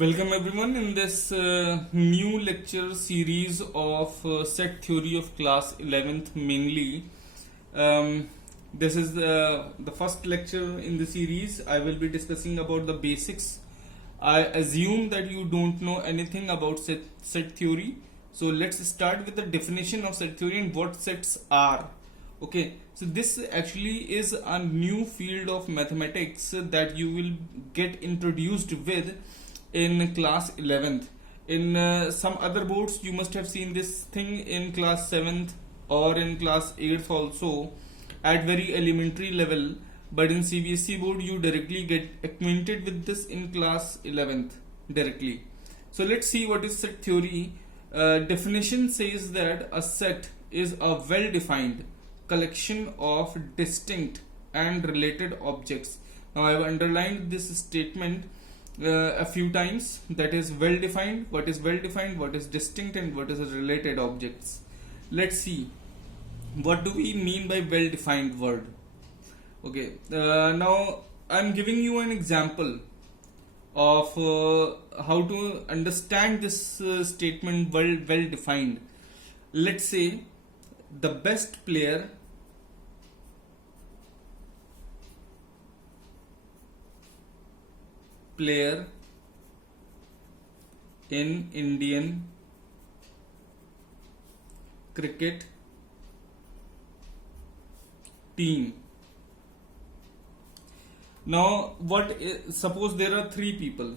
Welcome everyone in this new lecture series of set theory of class 11th mainly. This is the first lecture in the series. I will be discussing about the basics. I assume that you don't know anything about set theory. So let's start with the definition of set theory and what sets are. Okay, so this actually is a new field of mathematics that you will get introduced with in class 11th. In some other boards you must have seen this thing in class 7th or in class 8th also at very elementary level, but in CBSE board you directly get acquainted with this in class 11th directly. So let's see what is set theory. Definition says that a set is a well defined collection of distinct and related objects. Now I have underlined this statement a few times, that is well defined, what is distinct, and what is related objects. Let's see what do we mean by well defined word. Okay, now I'm giving you an example of how to understand this statement well defined. Let's say the best player in Indian cricket team. Now, suppose there are three people.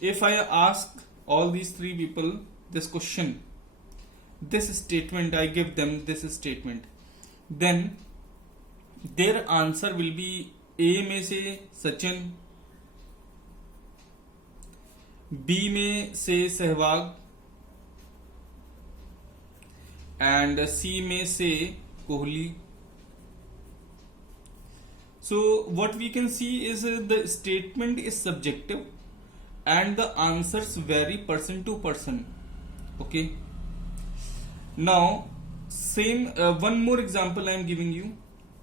If I ask all these three people this question, this statement, I give them this statement, then their answer will be ए में से Sachin, B में से Sehwag and सी में से Kohli. So what we can see is the statement is subjective and the answers vary person to person. Okay. Now same one more example I am giving you.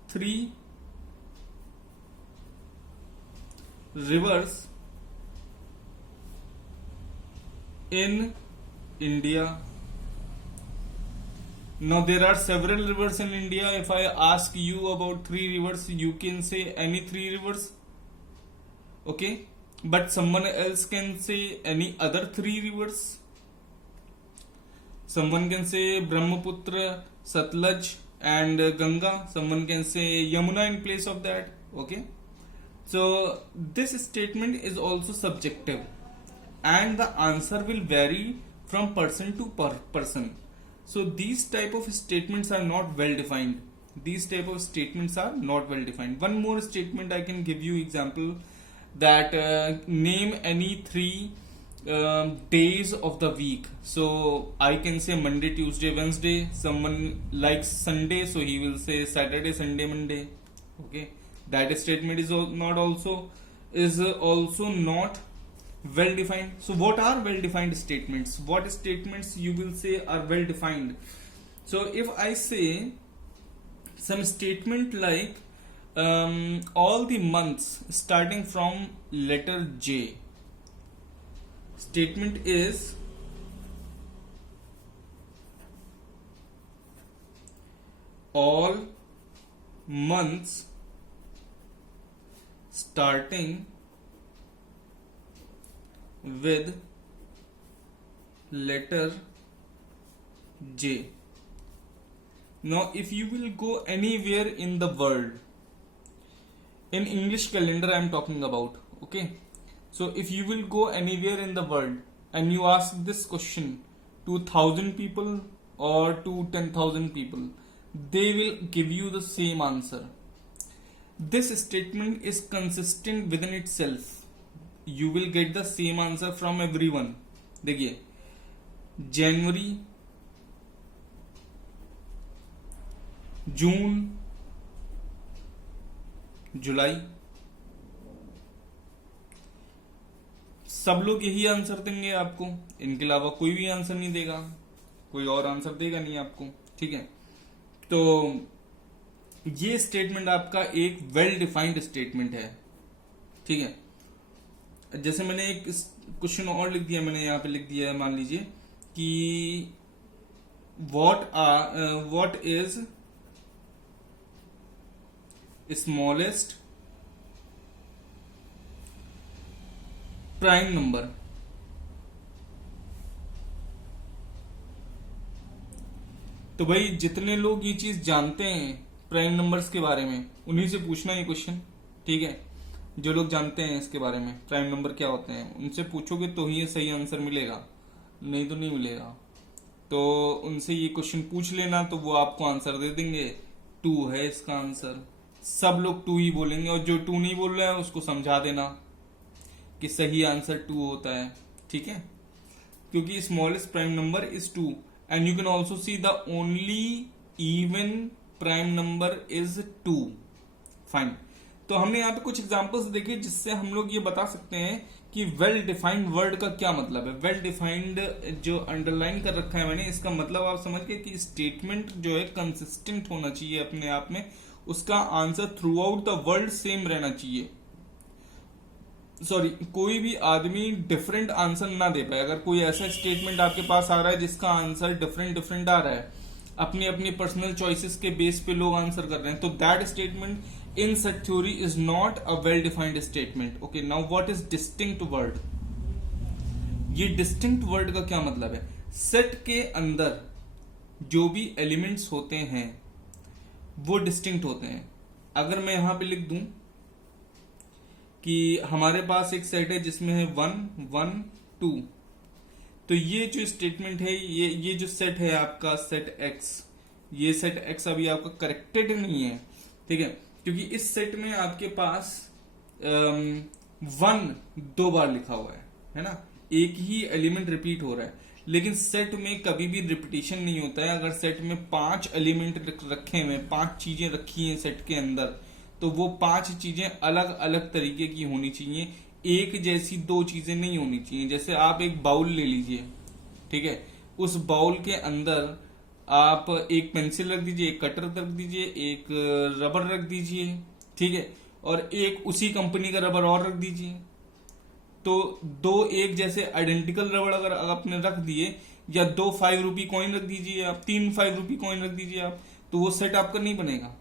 3 rivers in India. Now there are several rivers in India. If I ask you about 3 rivers, you can say any 3 rivers. Okay, but someone else can say any other 3 rivers. Someone can say Brahmaputra, Satluj and Ganga. Someone can say Yamuna in place of that. Okay. So this statement is also subjective and the answer will vary from person to person. So these type of statements are not well defined. One more statement I can give you example, that name any 3 days of the week. So I can say Monday, Tuesday, Wednesday. Someone likes Sunday, so he will say Saturday, Sunday, Monday. Okay. That statement is also not well defined. So what are well defined statements? What statements you will say are well defined? So if I say some statement like all the months starting from letter J, statement is all months starting with letter J. Now if you will go anywhere in the world, in English calendar I am talking about, okay, so if you will go anywhere in the world and you ask this question to 1,000 people or to 10,000 people, they will give you the same answer. This statement is consistent within itself. You will get the same answer from everyone. देखिए, January, June, July, सब लोग यही answer देंगे आपको. इनके अलावा कोई भी आंसर नहीं देगा, कोई और आंसर देगा नहीं आपको. ठीक है, तो ये स्टेटमेंट आपका एक वेल डिफाइंड स्टेटमेंट है. ठीक है, जैसे मैंने एक क्वेश्चन और लिख दिया, मैंने यहाँ पे लिख दिया है, मान लीजिए कि what is smallest prime number. तो भाई जितने लोग ये चीज जानते हैं प्राइम नंबर्स के बारे में, उन्हीं से पूछना ये क्वेश्चन, ठीक है। जो लोग जानते हैं इसके बारे में प्राइम नंबर क्या होते हैं, उनसे पूछोगे तो ही ये सही आंसर मिलेगा, नहीं तो नहीं मिलेगा। तो उनसे ये क्वेश्चन पूछ लेना, तो वो आपको आंसर दे देंगे। 2 है इसका आंसर। सब लोग 2 ही बोलेंगे, और जो 2 नहीं बोल रहा है उसको समझा देना कि सही आंसर 2 होता है, ठीक है। क्योंकि smallest prime number is 2 and you can also see the only even prime number is 2। Fine. तो हमने यहाँ पे कुछ एग्जांपल्स देखे जिससे हम लोग ये बता सकते हैं कि वेल डिफाइंड वर्ड का क्या मतलब है। वेल डिफाइंड जो अंडरलाइन कर रखा है मैंने, इसका मतलब आप समझ गए कि स्टेटमेंट जो है कंसिस्टेंट होना चाहिए अपने आप में, उसका answer through out the world same रहना चाहिए। सॉरी, कोई भी आदमी डिफरेंट आंसर ना दे पाए। अगर कोई ऐसा स्टेटमेंट आपके पास आ रहा है जिसका आंसर डिफरेंट आ रहा है, अपनी अपनी पर्सनल चॉइसेस के बेस पे लोग आंसर कर रहे हैं, तो that statement in set theory is not a well defined statement. Okay, now what is distinct word. ये डिस्टिंक्ट वर्ड का क्या मतलब है? सेट के अंदर जो भी एलिमेंट्स होते हैं वो डिस्टिंक्ट होते हैं। अगर मैं यहां पे लिख दूं कि हमारे पास एक सेट है जिसमें है 1 1 2, तो ये जो स्टेटमेंट है, ये जो सेट है आपका सेट एक्स, ये सेट एक्स अभी आपका करेक्टेड नहीं है, ठीक है, क्योंकि इस सेट में आपके पास 1 2 बार लिखा हुआ है ना, एक ही एलिमेंट रिपीट हो रहा है। लेकिन सेट में कभी भी रिपीटिशन नहीं होता है। अगर सेट में 5 एलिमेंट रखे हुए, 5 चीजें रखी हैं सेट के अंदर, तो वो 5 चीजें अलग अलग तरीके की होनी चाहिए, एक जैसी 2 चीजें नहीं होनी चाहिए। जैसे आप एक बाउल ले लीजिए, ठीक है, उस बाउल के अंदर आप एक पेंसिल रख दीजिए, एक कटर रख दीजिए, एक रबर रख दीजिए, ठीक है, और एक उसी कंपनी का रबर और रख दीजिए। तो 2 एक जैसे आइडेंटिकल रबर अगर आपने रख दिए, या 2 5 रुपी कॉइन रख दीजिए आप, 3 5 रुपी कॉइन रख दीजिए आप, तो वो सेट आपका नहीं बनेगा।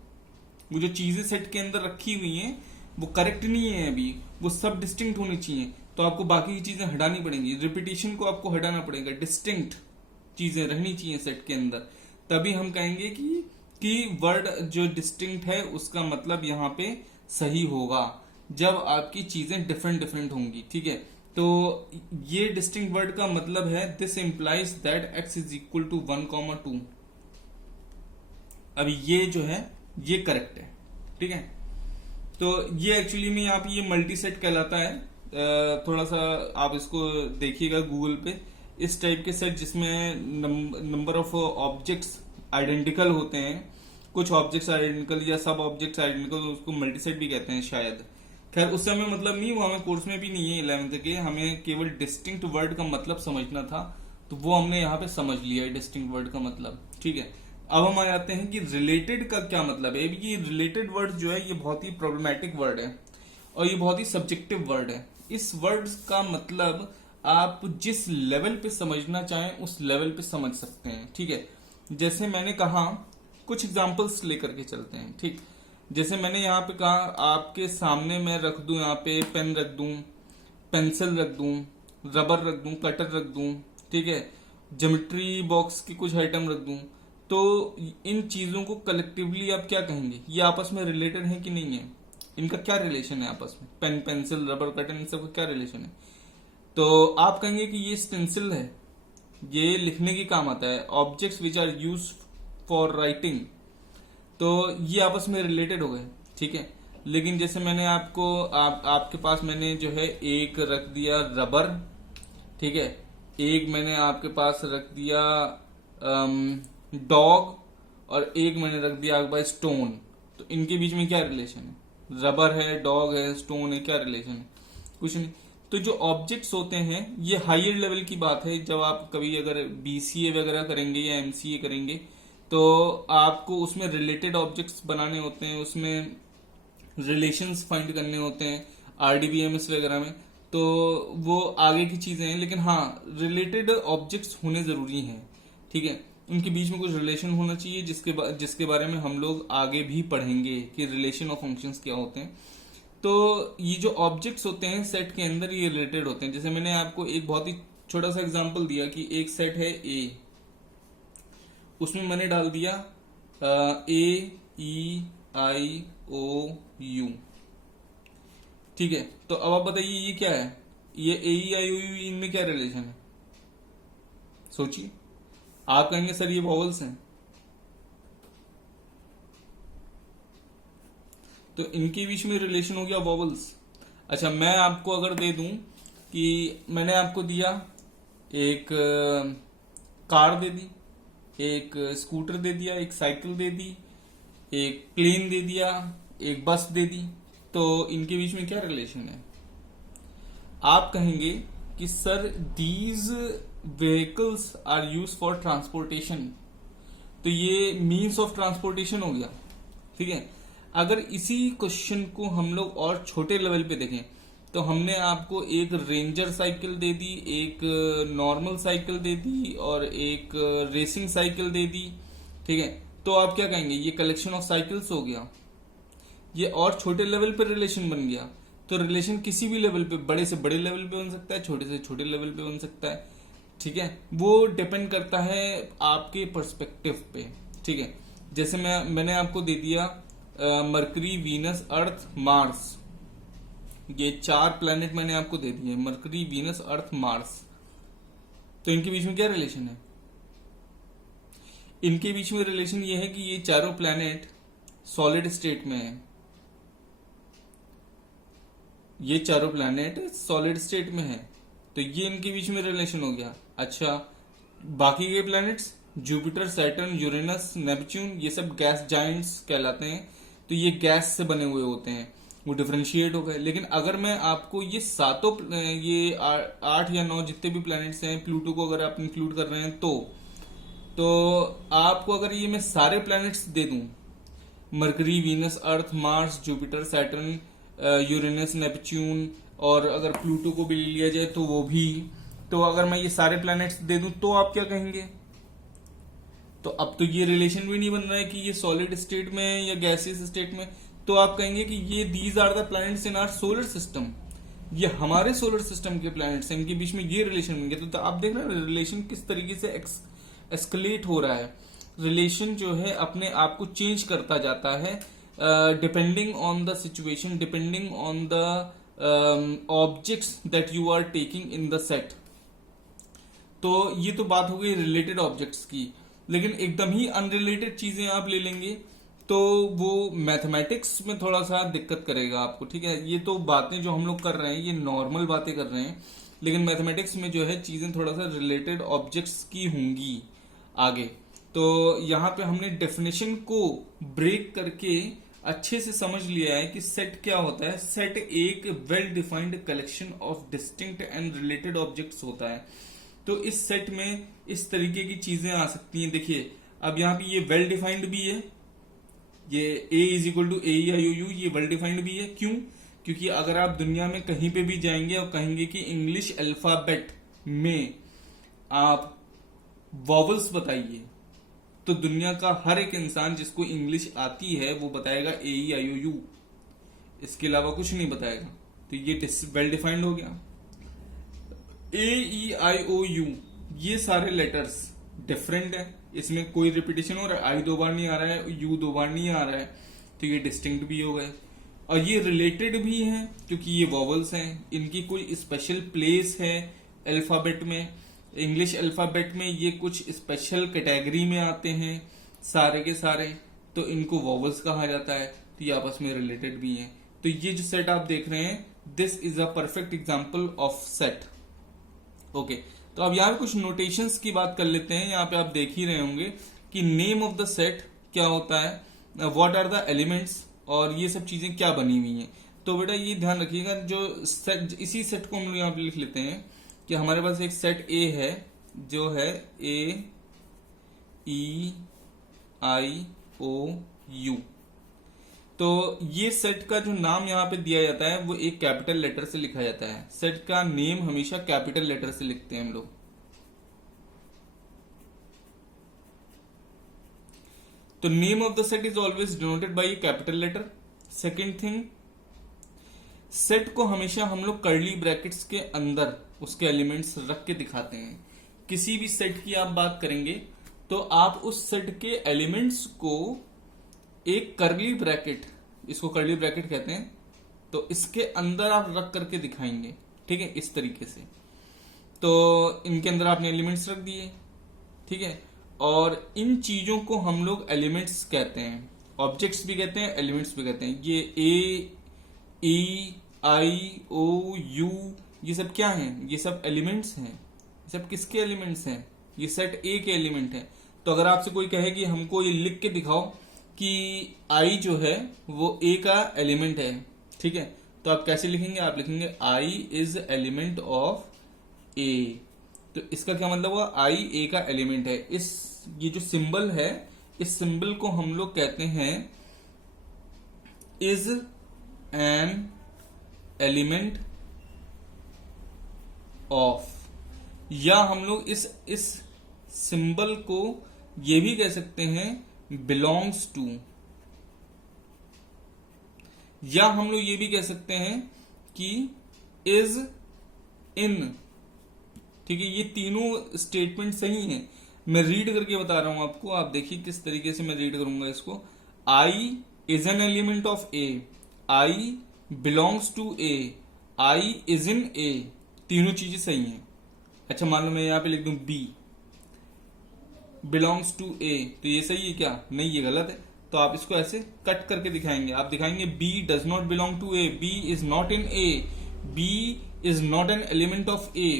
वो जो चीजें सेट के अंदर रखी हुई हैं वो करेक्ट नहीं है अभी, वो सब डिस्टिंक्ट होनी चाहिए। तो आपको बाकी की चीजें हटानी पड़ेंगी, रिपीटिशन को आपको हटाना पड़ेगा, डिस्टिंक्ट चीजें रहनी चाहिए सेट के अंदर। तभी हम कहेंगे कि वर्ड जो डिस्टिंक्ट है उसका मतलब यहाँ पे सही होगा, जब आपकी चीजें डिफरेंट होंगी, ठीक है। तो ये डिस्टिंक्ट वर्ड का मतलब है this implies that x is equal to 1, 2। अभी ये जो है ये करेक्ट है, ठीक है। तो ये एक्चुअली में आप ये मल्टी सेट कहलाता है। थोड़ा सा आप इसको देखिएगा गूगल पे, इस टाइप के सेट जिसमें नंबर ऑफ ऑब्जेक्ट्स आइडेंटिकल होते हैं, कुछ ऑब्जेक्ट्स आइडेंटिकल या सब ऑब्जेक्ट्स आइडेंटिकल, उसको मल्टी सेट भी कहते हैं शायद। खैर उससे हमें मतलब नहीं, वो हमें कोर्स में भी नहीं है 11th के, हमें केवल डिस्टिंक्ट वर्ड का मतलब समझना था, तो वो हमने यहाँ पे समझ लिया है डिस्टिंक्ट वर्ड का मतलब, ठीक है। अब हम आ जाते हैं कि रिलेटेड का क्या मतलब है। ये रिलेटेड वर्ड जो है ये बहुत ही प्रॉब्लमैटिक वर्ड है और ये बहुत ही सब्जेक्टिव वर्ड है। इस वर्ड का मतलब आप जिस लेवल पे समझना चाहें उस लेवल पे समझ सकते हैं, ठीक है। जैसे मैंने कहा, कुछ एग्जांपल्स लेकर के चलते हैं, ठीक। जैसे मैंने यहाँ पे कहा आपके सामने मैं रख दूं, यहाँ पे पेन रख दूं, पेंसिल रख दूं, रबर रख दूं, कटर रख दूं, ठीक है, ज्योमेट्री बॉक्स की कुछ आइटम रख दूं, तो इन चीजों को कलेक्टिवली आप क्या कहेंगे? ये आपस में रिलेटेड है कि नहीं है? इनका क्या रिलेशन है आपस में? पेन पेंसिल रबर कटर, इन सबका क्या रिलेशन है? तो आप कहेंगे कि ये स्टेंसिल है, ये लिखने की काम आता है, objects which are use for writing, तो ये आपस में रिलेटेड हो गए, ठीक है। लेकिन जैसे मैंने आपको आपके पास मैंने जो है एक रख दिया रबर, ठीक है, एक मैंने आपके पास रख दिया डॉग, और एक मैंने रख दिया आपके पास स्टोन, तो इनके बीच में क्या रिलेशन है? रबर है, डॉग है, स्टोन है, क्या रिलेशन है? कुछ नहीं। तो जो ऑब्जेक्ट्स होते हैं ये हायर लेवल की बात है। जब आप कभी अगर बीसीए वगैरह करेंगे या एमसीए करेंगे तो आपको उसमें रिलेटेड ऑब्जेक्ट्स बनाने होते हैं, उसमें रिलेशंस फाइंड करने होते हैं, आरडीबीएमएस वगैरह में। तो वो आगे की चीजें हैं, लेकिन हाँ रिलेटेड ऑब्जेक्ट्स होने जरूरी हैं, ठीक है। उनके बीच में कुछ रिलेशन होना चाहिए, जिसके बारे में हम लोग आगे भी पढ़ेंगे कि रिलेशन ऑफ फंक्शंस क्या होते हैं। तो ये जो ऑब्जेक्ट्स होते हैं सेट के अंदर, ये रिलेटेड होते हैं। जैसे मैंने आपको एक बहुत ही छोटा सा एग्जांपल दिया कि एक सेट है ए, उसमें मैंने डाल दिया ए ई आई ओ यू, ठीक है। तो अब आप बताइए ये क्या है, ये ए ई आई ओ यू, इनमें क्या रिलेशन है? सोचिए। आप कहेंगे सर ये वॉवल्स हैं, तो इनके बीच में रिलेशन हो गया वॉवल्स। अच्छा, मैं आपको अगर दे दूं कि मैंने आपको दिया एक कार दे दी, एक स्कूटर दे दिया, एक साइकिल दे दी, एक प्लेन दे दिया, एक बस दे दी, तो इनके बीच में क्या रिलेशन है? आप कहेंगे कि sir these vehicles are use for transportation, तो ये मीन्स ऑफ ट्रांसपोर्टेशन हो गया, ठीक है। अगर इसी क्वेश्चन को हम लोग और छोटे लेवल पे देखें, तो हमने आपको एक रेंजर साइकिल दे दी, एक नॉर्मल साइकिल दे दी और एक रेसिंग साइकिल दे दी, ठीक है। तो आप क्या कहेंगे, ये कलेक्शन ऑफ साइकिल्स हो गया, ये और छोटे लेवल पे रिलेशन बन गया। तो रिलेशन किसी भी लेवल पे, बड़े से बड़े लेवल पे बन सकता है, छोटे से छोटे लेवल पे बन सकता है, ठीक है। वो डिपेंड करता है आपके पर्सपेक्टिव पे, ठीक है। जैसे मैंने आपको दे दिया मरकरी, वीनस, अर्थ, मार्स, ये 4 प्लैनेट मैंने आपको दे दिए, मरकरी, वीनस, अर्थ, मार्स। तो इनके बीच में क्या रिलेशन है? इनके बीच में रिलेशन ये है कि ये चारों प्लैनेट सॉलिड स्टेट में है, ये चारों प्लैनेट सॉलिड स्टेट में है, तो ये इनके बीच में रिलेशन हो गया। अच्छा, बाकी के planets Jupiter, Saturn, Uranus, Neptune, ये सब गैस जाइंट्स कहलाते हैं, तो ये गैस से बने हुए होते हैं, वो डिफरेंशिएट हो गए। लेकिन अगर मैं आपको ये सातों, ये 8 या 9 जितने भी प्लैनेट्स हैं, प्लूटो को अगर आप इंक्लूड कर रहे हैं, तो आपको अगर ये मैं सारे प्लैनेट्स दे दूं, Mercury, Venus, Earth, Mars, Jupiter, Saturn, Uranus, Neptune, और अगर प्लूटो को भी ले लिया जाए तो वो भी, तो अगर मैं ये सारे प्लैनेट्स दे दूं, तो आप क्या कहेंगे? तो अब तो ये रिलेशन भी नहीं बन रहा है कि ये सॉलिड स्टेट में है या गैसियस स्टेट में, तो आप कहेंगे कि ये these are the planets in our solar system, ये हमारे सोलर सिस्टम के प्लैनेट्स हैं, इनके बीच में ये रिलेशन बन गया। तो आप देख रहे हैं रिलेशन किस तरीके से एस्केलेट हो रहा है। रिलेशन जो है अपने आप को चेंज करता जाता है depending on the situation, depending on the objects that you are taking in the set. तो ये तो बात हो गई रिलेटेड ऑब्जेक्ट्स की, लेकिन एकदम ही अनरिलेटेड चीजें आप ले लेंगे तो वो मैथमेटिक्स में थोड़ा सा दिक्कत करेगा आपको, ठीक है। ये तो बातें जो हम लोग कर रहे हैं ये नॉर्मल बातें कर रहे हैं, लेकिन मैथमेटिक्स में जो है चीजें थोड़ा सा रिलेटेड ऑब्जेक्ट्स की होंगी आगे। तो यहाँ पे हमने डेफिनेशन को ब्रेक करके अच्छे से समझ लिया है कि सेट क्या होता है। सेट एक well defined collection of distinct and related objects होता है। तो इस सेट में इस तरीके की चीजें आ सकती हैं। देखिए अब यहाँ पे ये वेल डिफाइंड भी है, ये A is equal to AEIOU, ये वेल डिफाइंड भी है। क्यों? क्योंकि अगर आप दुनिया में कहीं पे भी जाएंगे और कहेंगे कि इंग्लिश अल्फाबेट में आप वॉवल्स बताइए, तो दुनिया का हर एक इंसान जिसको इंग्लिश आती है वो बताएगा AEIOU, इसके अलावा कुछ नहीं बताएगा। तो ये वेल डिफाइंड हो गया। AEIOU ये सारे लेटर्स डिफरेंट है, इसमें कोई रिपीटेशन हो रहा है, आई 2 बार नहीं आ रहा है, यू 2 बार नहीं आ रहा है, तो ये डिस्टिंक्ट भी हो गए। और ये रिलेटेड भी हैं क्योंकि ये वॉवल्स हैं, इनकी कोई स्पेशल प्लेस है अल्फाबेट में। इंग्लिश अल्फाबेट में ये कुछ स्पेशल कैटेगरी में आते हैं सारे के सारे, तो इनको वॉवल्स कहा जाता है। तो ये आपस में रिलेटेड भी हैं। तो ये जो सेट आप देख रहे हैं, this is a perfect example of set. Okay, तो अब यहाँ कुछ नोटेशंस की बात कर लेते हैं। यहाँ पे आप देख ही रहे होंगे कि नेम ऑफ द सेट क्या होता है, व्हाट आर द एलिमेंट्स, और ये सब चीजें क्या बनी हुई हैं। तो बेटा ये ध्यान रखिएगा, जो सेट, इसी सेट को हम लोग यहाँ पे लिख लेते हैं कि हमारे पास एक सेट ए है जो है AEIOU। तो ये सेट का जो नाम यहाँ पे दिया जाता है वो एक कैपिटल लेटर से लिखा जाता है। सेट का नेम हमेशा कैपिटल लेटर से लिखते हैं हम लोग। तो name of the set is always denoted by capital letter. Second thing, set को हमेशा हम लोग कर्ली ब्रैकेट्स के अंदर उसके एलिमेंट्स रख के दिखाते हैं। किसी भी सेट की आप बात करेंगे तो आप उस सेट के एलिमेंट्स को एक कर्ली ब्रैकेट, इसको कर्ली ब्रैकेट कहते हैं, तो इसके अंदर आप रख करके दिखाएंगे। ठीक है, इस तरीके से। तो इनके अंदर आपने एलिमेंट्स रख दिए, ठीक है, और इन चीजों को हम लोग एलिमेंट्स कहते हैं। ऑब्जेक्ट्स भी कहते हैं, एलिमेंट्स भी कहते हैं। ये ए, ई, आई, ओ, यू, ये सब क्या हैं? ये सब एलिमेंट्स हैं। ये सब किसके एलिमेंट्स हैं? ये सेट ए के एलिमेंट है। तो अगर आपसे कोई कहे कि हमको ये लिख के दिखाओ कि आई जो है वो ए का एलिमेंट है, ठीक है, तो आप कैसे लिखेंगे? आप लिखेंगे I is element of A. तो इसका क्या मतलब हुआ? आई ए का एलिमेंट है। ये जो सिंबल है, इस सिंबल को हम लोग कहते हैं इज एन एलिमेंट ऑफ, या हम लोग इस सिंबल को ये भी कह सकते हैं बिलोंग्स टू, या हम लोग ये भी कह सकते हैं कि इज इन। ठीक है, ये तीनों स्टेटमेंट सही हैं। मैं रीड करके बता रहा हूं आपको, आप देखिए किस तरीके से मैं रीड करूंगा इसको। I is an element of A, I belongs to A, I is in A, तीनों चीजें सही हैं। अच्छा, मान लो मैं यहां पे लिख दूं बी बिलोंग्स टू ए, तो ये सही है क्या? नहीं, ये गलत है। तो आप इसको ऐसे कट करके दिखाएंगे। आप दिखाएंगे B does not belong to A, B is not in A, B is not an element of A.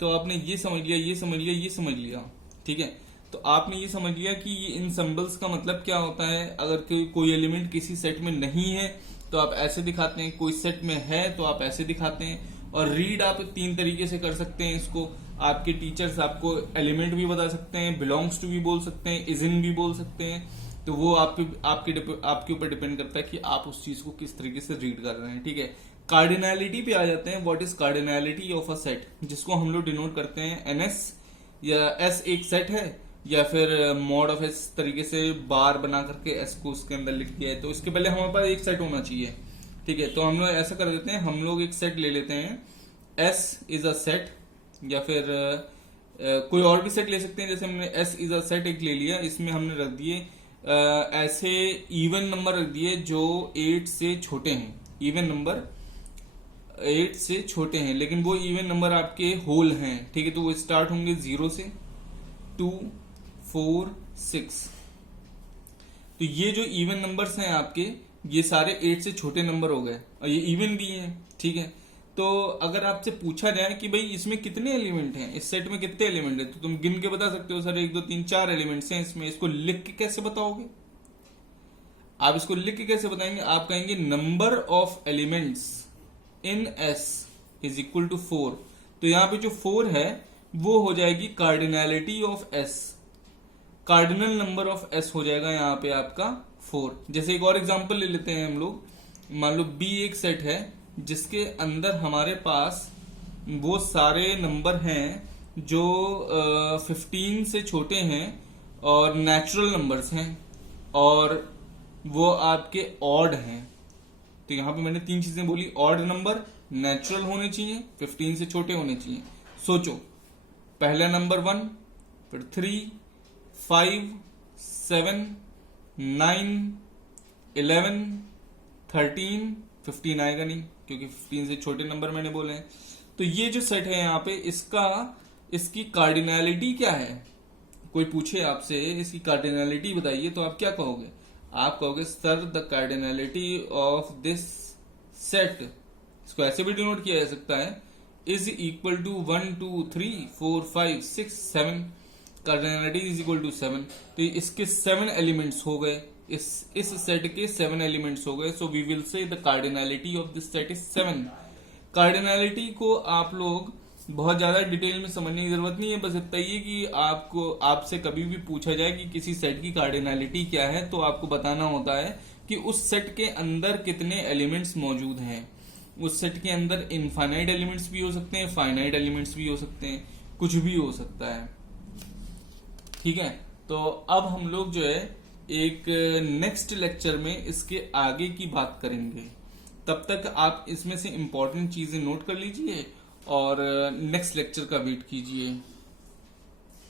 तो आपने ये समझ लिया, ये समझ लिया, ये समझ लिया। ठीक है, तो आपने ये समझ लिया कि ये इन सिंबल्स का मतलब क्या होता है। अगर कोई एलिमेंट किसी सेट में नहीं है तो आप ऐसे दिखाते हैं, कोई सेट में है तो आप ऐसे दिखाते हैं। और रीड आप तीन तरीके से कर सकते हैं इसको। आपके टीचर्स आपको एलिमेंट भी बता सकते हैं, बिलोंग्स टू भी बोल सकते हैं, इज इन भी बोल सकते हैं। तो वो आपके ऊपर डिपेंड करता है कि आप उस चीज को किस तरीके से रीड कर रहे हैं। ठीक है, कार्डिनैलिटी पे आ जाते हैं। What is cardinality of a set, जिसको हम लोग डिनोट करते हैं एनएस, या एस एक सेट है या फिर मॉड ऑफ एस तरीके से बार बना करके एस को उसके अंदर लिख दिया है। तो इसके पहले हमारे पास एक सेट होना चाहिए। ठीक है, तो हम लोग ऐसा कर देते हैं, हम लोग एक सेट ले लेते हैं, एस इज अ सेट, या फिर कोई और भी सेट ले सकते हैं। जैसे हमने एस इज अ सेट एक ले लिया, इसमें हमने रख दिए ऐसे इवन नंबर रख दिए जो 8 से छोटे हैं। इवन नंबर 8 से छोटे हैं, लेकिन वो इवन नंबर आपके होल हैं। ठीक है, तो वो स्टार्ट होंगे 0 से 2 4 6। तो ये जो इवन नंबर्स हैं आपके, ये सारे 8 से छोटे नंबर हो गए और ये इवन भी हैं। ठीक है, तो अगर आपसे पूछा जाए कि भाई इसमें कितने एलिमेंट हैं, इस सेट में कितने एलिमेंट हैं, तो तुम गिन के बता सकते हो, सर 1 2 3 4 एलिमेंट्स हैं इसमें। इसको लिख के कैसे बताओगे? आप इसको लिख के कैसे बताएंगे? आप कहेंगे number of elements in S is equal to 4। तो यहां पे जो 4 है वो हो जाएगी cardinality of S, cardinal number of S हो जाएगा यहाँ पे आपका 4। जैसे एक और एग्जांपल ले लेते हैं हम लोग। मान लो बी एक सेट है जिसके अंदर हमारे पास वो सारे नंबर हैं जो 15 से छोटे हैं और नेचुरल नंबर्स हैं और वो आपके ऑड हैं। तो यहां पे मैंने 3 चीजें बोली, ऑड नंबर, नेचुरल होने चाहिए, 15 से छोटे होने चाहिए। सोचो, पहला नंबर 1, फिर 3 5 7 9 11 13 15 आएगा नहीं, क्योंकि 15 से छोटे नंबर मैंने बोले हैं। तो ये जो सेट है यहाँ पे, इसकी कार्डिनैलिटी क्या है? कोई पूछे आपसे इसकी कार्डिनैलिटी बताइए, तो आप क्या कहोगे? आप कहोगे sir the cardinality of this set, इसको ऐसे भी डिनोट किया जा सकता है, is equal to 1 2 3 4 5 6 7। Cardinality is equal to 7। तो इसके 7 एलिमेंट्स हो गए, इस सेट के 7 एलिमेंट्स हो गए। So we will say the cardinality of this set is 7। Cardinality को आप लोग बहुत ज्यादा डिटेल में समझने की जरूरत नहीं है, बस इतना ही है कि आपसे कभी भी पूछा जाए कि किसी सेट की कार्डिनैलिटी क्या है, तो आपको बताना होता है कि उस सेट के अंदर कितने एलिमेंट्स मौजूद हैं। उस सेट के अंदर इनफाइनाइट एलिमेंट्स भी हो सकते हैं, फाइनाइट एलिमेंट्स भी हो सकते हैं, कुछ भी हो सकता है। ठीक है, तो अब हम लोग जो है एक नेक्स्ट लेक्चर में इसके आगे की बात करेंगे। तब तक आप इसमें से इंपॉर्टेंट चीजें नोट कर लीजिए और नेक्स्ट लेक्चर का वेट कीजिए।